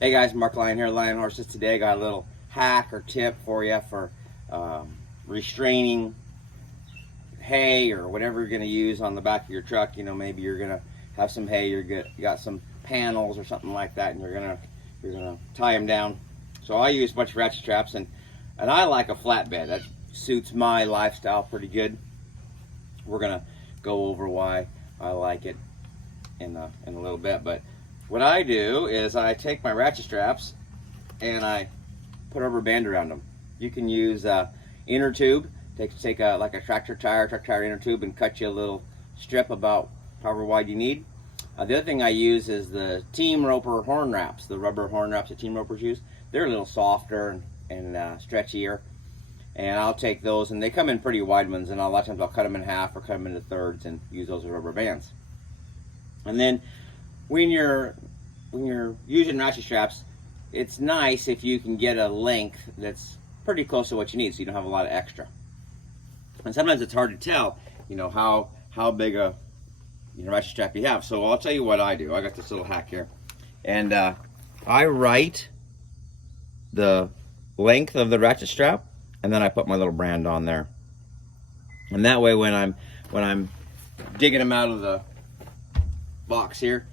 Hey guys, Mark Lyon here, Lion Horses. Today got a little hack or tip for you for restraining hay or whatever you're going to use on the back of your truck. You know, maybe you're going to have some hay, you got some panels or something like that, and you're gonna tie them down. So I use a bunch of ratchet straps, and I like a flatbed. That suits my lifestyle pretty good. We're gonna go over why I like it in a little bit, but what I do is I take my ratchet straps and I put a rubber band around them. You can use inner tube. Take like a tractor tire inner tube, and cut you a little strip about however wide you need. The other thing I use is the team roper horn wraps, the rubber horn wraps that team ropers use. They're a little softer and stretchier, and I'll take those, and they come in pretty wide ones, and a lot of times I'll cut them in half or cut them into thirds and use those as rubber bands. And then when you're using ratchet straps, it's nice if you can get a length that's pretty close to what you need, so you don't have a lot of extra. And sometimes it's hard to tell, you know, how big a ratchet strap you have. So I'll tell you what I do. I got this little hack here, and I write the length of the ratchet strap, and then I put my little brand on there. And that way, when I'm digging them out of the box here,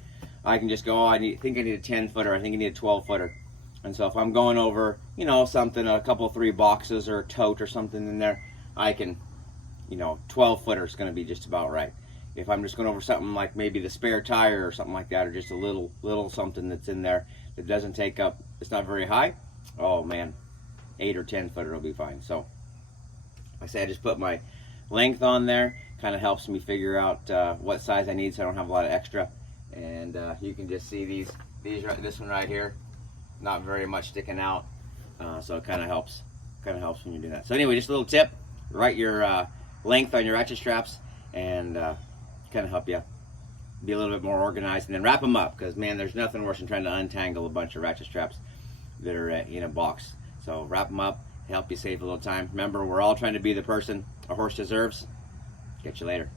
I can just go, oh, I think I need a 10 footer, I think I need a 12 footer. And so if I'm going over, you know, something, a couple, 3 boxes or a tote or something in there, I can, you know, 12 footer is going to be just about right. If I'm just going over something like maybe the spare tire or something like that, or just a little something that's in there that doesn't take up, it's not very high, oh man, 8 or 10 footer will be fine. So like I say, I just put my length on there. Kind of helps me figure out what size I need, so I don't have a lot of extra. And you can just see this one right here, not very much sticking out, so it kind of helps when you do that. So anyway, just a little tip: write your length on your ratchet straps, and kind of help you be a little bit more organized. And then wrap them up, because man, there's nothing worse than trying to untangle a bunch of ratchet straps that are in a box. So wrap them up, help you save a little time. Remember, we're all trying to be the person a horse deserves. Catch you later.